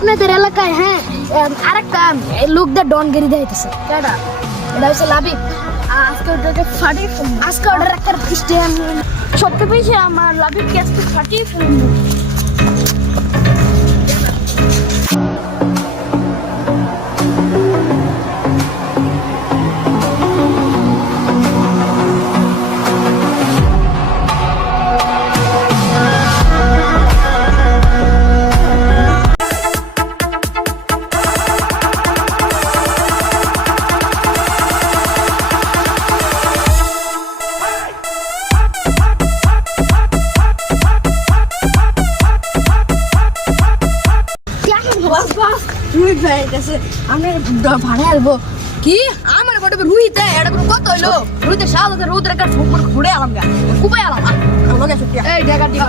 আপনাদের এলাকায় হ্যাঁ আরেকটা লোকদের ডনগিরি দিতেছে কেডা এটা হচ্ছে লাবিব আজকে ওটাকে ফাটিয়ে ফেলবো আজকে ওটার একটা স্টেম সত্যি পেয়েছি আমার লাবিবকে আজকে ফাটিয়ে ফেলবো রুই ভাই কাছে আমি ভাড়া আলবো কি আমার বড় রুইতে এটা কত হইলো রুইতে সাদা রুইতে একটা ঠুকুর ঘুরে আলাম গা কুপাই আলাম আমাকে শুকিয়া এই জায়গা দিবা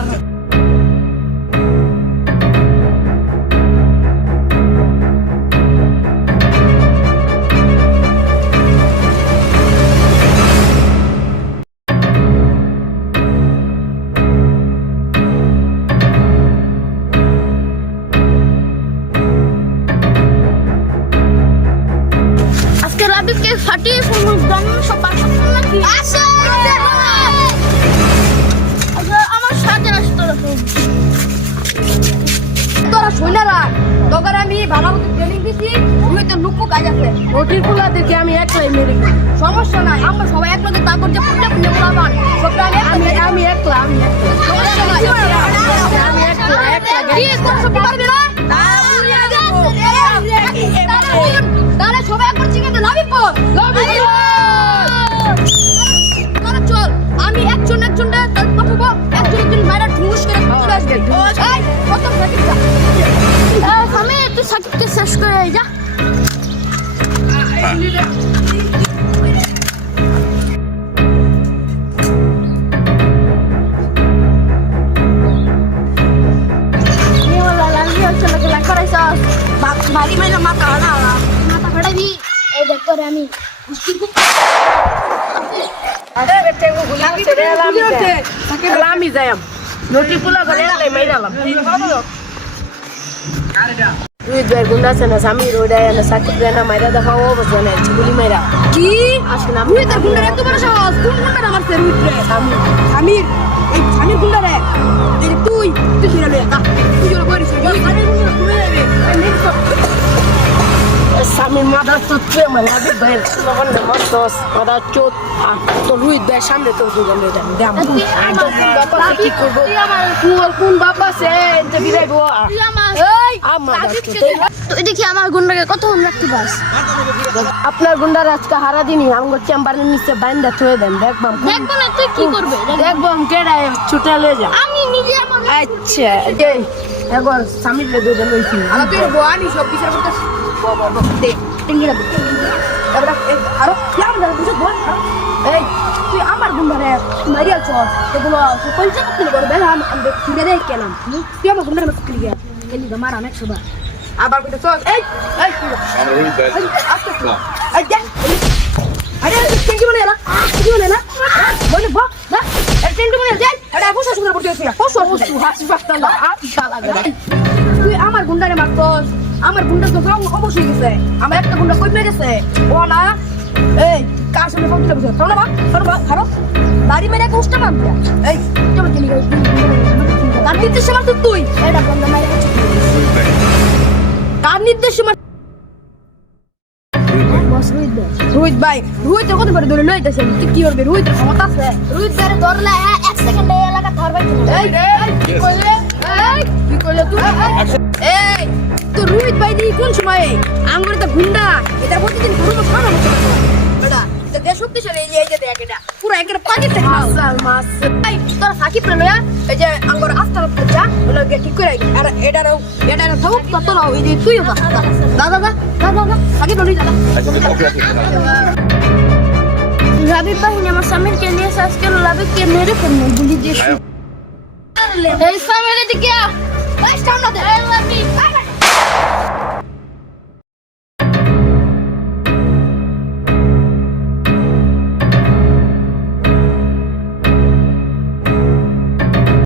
লাবিবকে ফাটিয়ে ফেলবো জানেন সব বাসা নাকি আসো আমার সাথে আসতো তোরা শুনারা তোদের আমি ভালো মতো ট্রেনিং দিছি তুই তো লুকু কাজ আছে রুটির পোলাদেরকে আমি একলাই মেরে সমস্যা নাই আমরা সবাই একসাথে তারপর যে পুটে পুটে পোলাবান সবটা আমি একলা সমস্যা নাই আমি একলা কি করতে পারবি না তাহলে সবাই একবার চিকেতে লাবিব চল আমি একজন পাঠাবো একজন মায়েরা ঠুস করে চলে আসবে কত আমি একটু সাকিবকে শেষ করে যা বাড়ি মাইনা মাথা ফাটাবি এই দেখ তোরে আমি আমি যাই রুটি পোলা করে মাইরালাম তুই দুই গুন্ডা আছে না স্বামী রোডায় না সাকিব না মাইরা দেখা ও বসে না গুলি মাইরা কি আসলে আমি তোর গুন্ডার এত বড় সাহস কোন গুন্ডা আমার সে রুট রে স্বামীর এই স্বামীর গুন্ডা রে তুই ফিরে লয়ে যা তুই জোর করিস স্বামীর গুন্ডা তুমি যাবে স্বামীর মাথা চুচ্ছে লাবিব ভাইয়ের তখন মস্তস মাথা চোট তো রুই দেয় সামনে তোর দুজন দেম কি করবো কোন বাবা সে বিরাইব দেখি আমার গুন্ডাকে কতক্ষণ রাখতে পারস আপনার গুন্ডার আজকে হারা দিনই আমার চেম্বারের নিচে বাইন্দা থয়ে দেন দেখবাম না তুই কি করবে দেখবাম কেডায় ছুটে লয়ে যা আমি নিজে আচ্ছা এখন স্বামীর দুজন লইছি আর তুই বোয়ানি সব বিচার করতে দে টিঙ্গিরা দে এবারে আরো কেমন জানো বুঝো বল এই তুই আমার গুন্ডারে মারিয়া চল এগুলো পয়সা কত করে বেলা আমি ফিরে দেই কেলাম তুই আমার গুন্ডারে মারতে গিয়া এলি আমার অনেক সবা আবার কইতে চল এই এই যা আরে টিঙ্গি বলে না বলে বা না এই টিঙ্গি বলে যাই আরে বসা সুন্দর পড়তে হইছে বসু হাসি পাস্তা না শালা গড়া তুই আমার গুন্ডারে মারছস আমার গুন্ডা তো অবশ্যই গেছে আমার একটা গুন্ডা কই মেরে গেছে ও না এই কার সামনে ফোন দিতে বসে চলো বা খারো বাড়ি মেরে কোস্টা মার এই চলো চলি তার নির্দেশে মার তুই এটা বন্ধ মারে তার নির্দেশে মার রোহিত ভাই রোহিত কত বড় ধরে লইতেছে কি করবে রোহিতের ক্ষমতা আছে রোহিত ধরে ধরলে 1 সেকেন্ডে এলাকা ধরবে এই কি কইলে তুই এই তো রোহিত ভাই দি কোন সময় আঙ্গুরে তো গুন্ডা এটা প্রতিদিন পুরো খানা মতো বেটা এটা দেশ শক্তিশালী এই যে দেখ এটা পুরো একটা পানি থেকে মাছ এই তোরা সাকিব রে লয়া এই যে আঙ্গুর আস্তা পড়া ওলা ঠিক করে আর এটা থাও কত নাও এই যে তুই দাদা সাকিব বলি দাদা লাবিব ভাই আমার সামনে কে নিয়ে আজকে লাবিবকে মেরে ফেলবো গুলি দিয়ে এই সামনে দিকে ভাই সামনে দে